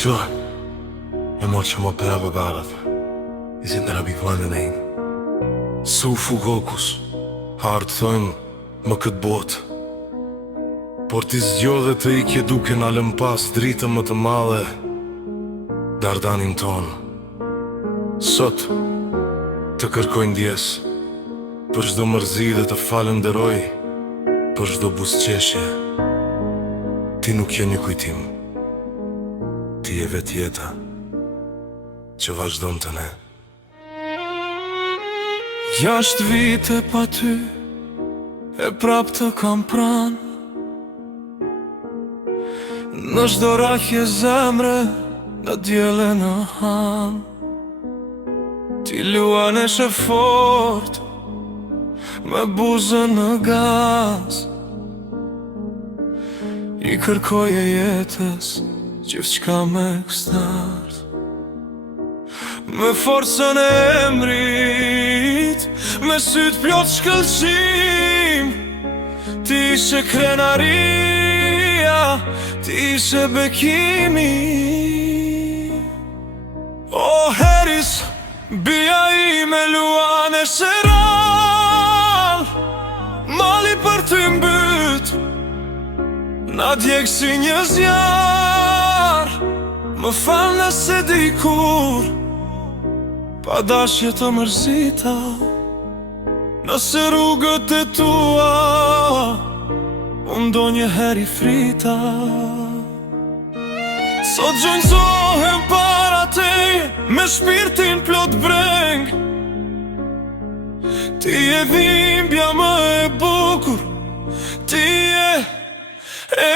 qoj e mor që më pera bëgarat izin në rabi vëndën e inë su fugokus hartë thënë më këtë botë por t'i zgjodhe të ikje duke në alëm pas dritën më të madhe dardanin tonë sot të kërkoj ndjes për çdo mërzi dhe të falenderoj për çdo buzëqeshje ti nuk je një kujtim ti je vetë jeta që vazhdon të ne 6 vite pa ty e prap të kam pran në çdo raqje zemre në djele në han ti luaneshe fort me buzën në gaz i kërkoje jetës gjithçka me start me forcën e emrit me syt plot shkëlqim ti ishe krenaria ti ishe bekimi o heris bia ime luaneshe ral mali për ty mbyt na djeg si një zjar më fal nëse dikur pa dashje të mërzita nëse rrugët e tua unë do një heri frita sot gjënëzohem para te me shpirtin plot breng ti e dhimbja më e bukur ti e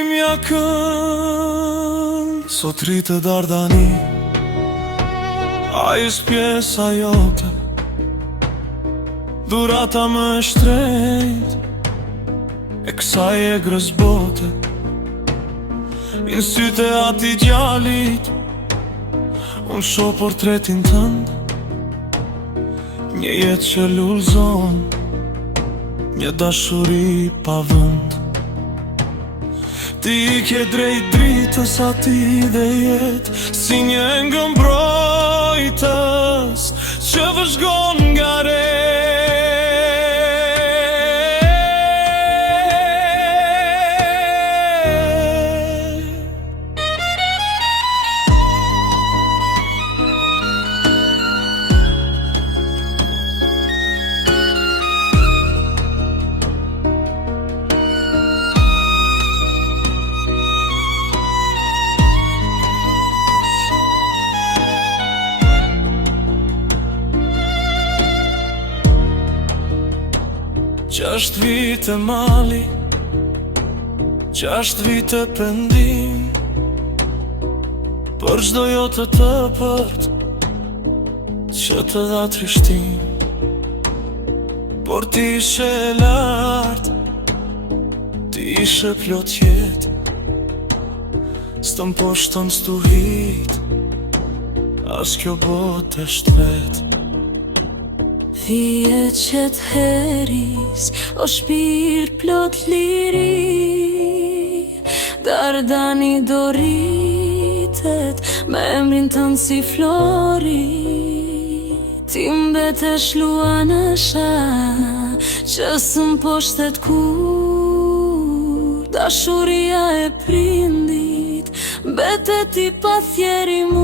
imja kënd sot rritë dardani a ish pjesa jote durata më shtrejt e kësaj e grëzbote në syte ati djalit unë shoh portretin tënd një jetë që lullzon një dashuri pa vënd ti ke drejt dritës ati dhe jetë si një ngëmbrojtës që vëzhgon nga re Gjasht vite mali 6 vite pendim për çdo jote të përt që të dha trishtim por ti ishe lart ti ishe plot jet s'tëm poshtën stuhit as kjo botë e shtret Thije qëtë heris, o shpirt plot liri Dardani doritet, me emrin tënë si flori Ti mbetesh luanesha, që sëm poshtet kur Dashuria e prindit, betet i pa thjeri mu